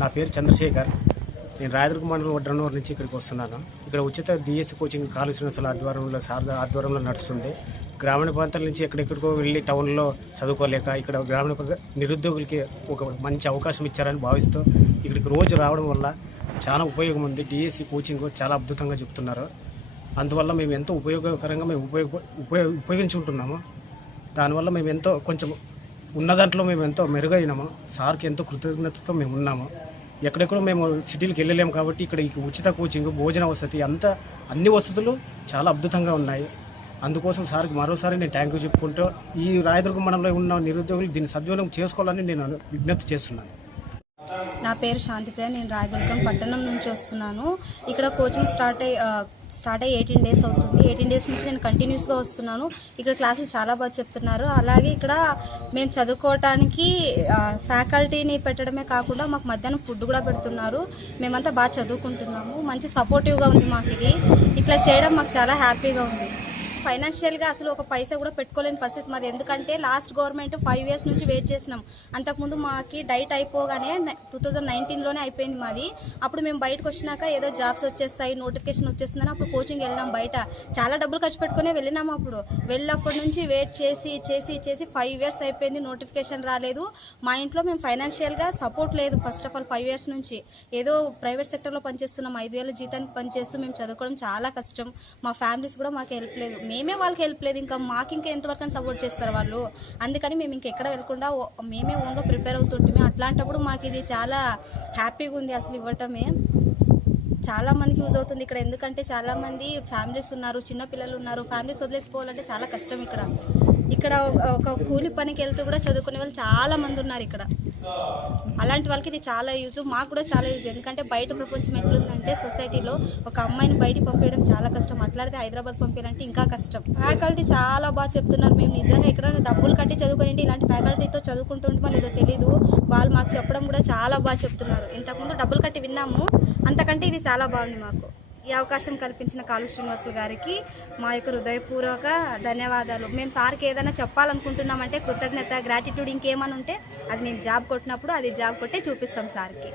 నా పేరు చంద్రశేఖర్. నేను రాయదుర్గం మండలం వడ్రనూరు నుంచి ఇక్కడికి వస్తున్నాను. ఇక్కడ ఉచిత డిఎస్సి కోచింగ్ కాళీ శ్రీనివాసుల ఆధ్వర్యంలో శారదా ఆధ్వర్యంలో నడుస్తుంది. గ్రామీణ ప్రాంతాల నుంచి ఎక్కడెక్కడికో వెళ్ళి టౌన్లో చదువుకోలేక ఇక్కడ గ్రామీణ నిరుద్యోగులకి ఒక మంచి అవకాశం ఇచ్చారని భావిస్తూ ఇక్కడికి రోజు రావడం వల్ల చాలా ఉపయోగం ఉంది. డిఎస్సి కోచింగ్ చాలా అద్భుతంగా చెప్తున్నారు. అందువల్ల మేము ఎంతో ఉపయోగకరంగా మేము ఉపయోగించుకుంటున్నాము. దానివల్ల మేము ఎంతో కొంచెం ఉన్న దాంట్లో మేము ఎంతో మెరుగైనాము. సార్కి ఎంతో కృతజ్ఞతతో మేము ఉన్నాము. ఎక్కడెక్కడో మేము సిటీలకు వెళ్ళలేము కాబట్టి ఇక్కడ ఈ ఉచిత కోచింగ్, భోజన వసతి అంతా అన్ని వసతులు చాలా అద్భుతంగా ఉన్నాయి. అందుకోసం సార్కి మరోసారి నేను థ్యాంక్ యూ చెప్పుకుంటూ ఈ రాయదుర్గం మండలంలో ఉన్న నిరుద్యోగులు దీన్ని సద్వినియోగం చేసుకోవాలని నేను విజ్ఞప్తి చేస్తున్నాను. నా పేరు శాంతిప్రియ. నేను రాయదుర్గం పట్టణం నుంచి వస్తున్నాను. ఇక్కడ కోచింగ్ స్టార్ట్ అయ్యి 18 డేస్ అవుతుంది. 18 డేస్ నుంచి నేను కంటిన్యూస్గా వస్తున్నాను. ఇక్కడ క్లాసులు చాలా బాగా చెప్తున్నారు. అలాగే ఇక్కడ మేము చదువుకోవటానికి ఫ్యాకల్టీని పెట్టడమే కాకుండా మాకు మధ్యాహ్నం ఫుడ్ కూడా పెడుతున్నారు. మేమంతా బాగా చదువుకుంటున్నాము. మంచి సపోర్టివ్గా ఉంది మాకు ఇది. ఇట్లా చేయడం మాకు చాలా హ్యాపీగా ఉంది. ఫైనాన్షియల్గా అసలు ఒక పైసా కూడా పెట్టుకోలేని పరిస్థితి మాది. ఎందుకంటే లాస్ట్ గవర్నమెంట్ 5 years నుంచి వెయిట్ చేసినాం. అంతకుముందు మాకు డైట్ అయిపోగానే 2019లోనే అయిపోయింది మాది. అప్పుడు మేము బయటకు వచ్చినాక ఏదో జాబ్స్ వచ్చేస్తాయి, నోటిఫికేషన్ వచ్చేస్తుందని అప్పుడు కోచింగ్ వెళ్ళినాం. బయట చాలా డబ్బులు ఖర్చు పెట్టుకునే వెళ్ళినాము. వెళ్ళినప్పటి నుంచి వెయిట్ చేసి 5 years అయిపోయింది, నోటిఫికేషన్ రాలేదు. మా ఇంట్లో మేము ఫైనాన్షియల్గా సపోర్ట్ లేదు. ఫస్ట్ ఆఫ్ ఆల్ 5 years నుంచి ఏదో ప్రైవేట్ సెక్టర్లో పనిచేస్తున్నాం. 5,000 జీతానికి పనిచేస్తూ మేము చదువుకోవడం చాలా కష్టం. మా ఫ్యామిలీస్ కూడా మాకు హెల్ప్ లేదు. మేమే వాళ్ళకి హెల్ప్ లేదు. ఇంకా మాకు ఇంకా ఎంతవరకు సపోర్ట్ చేస్తారు వాళ్ళు. అందుకని మేము ఇంకెక్కడ వెళ్ళకుండా మేమే ఓన్గా ప్రిపేర్ అవుతుంటామే. అట్లాంటప్పుడు మాకు ఇది చాలా హ్యాపీగా ఉంది. అసలు ఇవ్వటమే చాలా మందికి యూజ్ అవుతుంది ఇక్కడ. ఎందుకంటే చాలామంది ఫ్యామిలీస్ ఉన్నారు, చిన్నపిల్లలు ఉన్నారు. ఫ్యామిలీస్ వదిలేసిపోవాలంటే చాలా కష్టం. ఇక్కడ ఒక కూలి పనికి వెళ్తూ కూడా చదువుకునే వాళ్ళు చాలా మంది ఉన్నారు ఇక్కడ. అలాంటి వాళ్ళకి ఇది చాలా యూజ్, మాకు కూడా చాలా యూజ్. ఎందుకంటే బయట ప్రపంచం ఎట్లుందంటే సొసైటీలో ఒక అమ్మాయిని బయటికి పంపించడం చాలా కష్టం. అట్లాంటిది హైదరాబాద్ పంపించాలంటే ఇంకా కష్టం. ఫ్యాకల్టీ చాలా బాగా చెప్తున్నారు. మేము నిజంగా ఎక్కడైనా డబ్బులు కట్టి చదువుకుని ఇలాంటి ఫ్యాకల్టీతో చదువుకుంటుంటామో లేదో తెలీదు. వాళ్ళు మాకు చెప్పడం కూడా చాలా బాగా చెప్తున్నారు. ఇంతకుముందు డబ్బులు కట్టి విన్నాము, అంతకంటే ఇది చాలా బాగుంది మాకు. ఈ అవకాశం కల్పించిన కాళీ శ్రీనివాసులు గారికి మా యొక్క హృదయపూర్వక ధన్యవాదాలు. మేము సార్కి ఏదైనా చెప్పాలనుకుంటున్నామంటే కృతజ్ఞత, గ్రాటిట్యూడ్ ఇంకేమైనా ఉంటే అది మేము జాబ్ కొట్టినప్పుడు అది జాబ్ కొట్టే చూపిస్తాం సార్కి.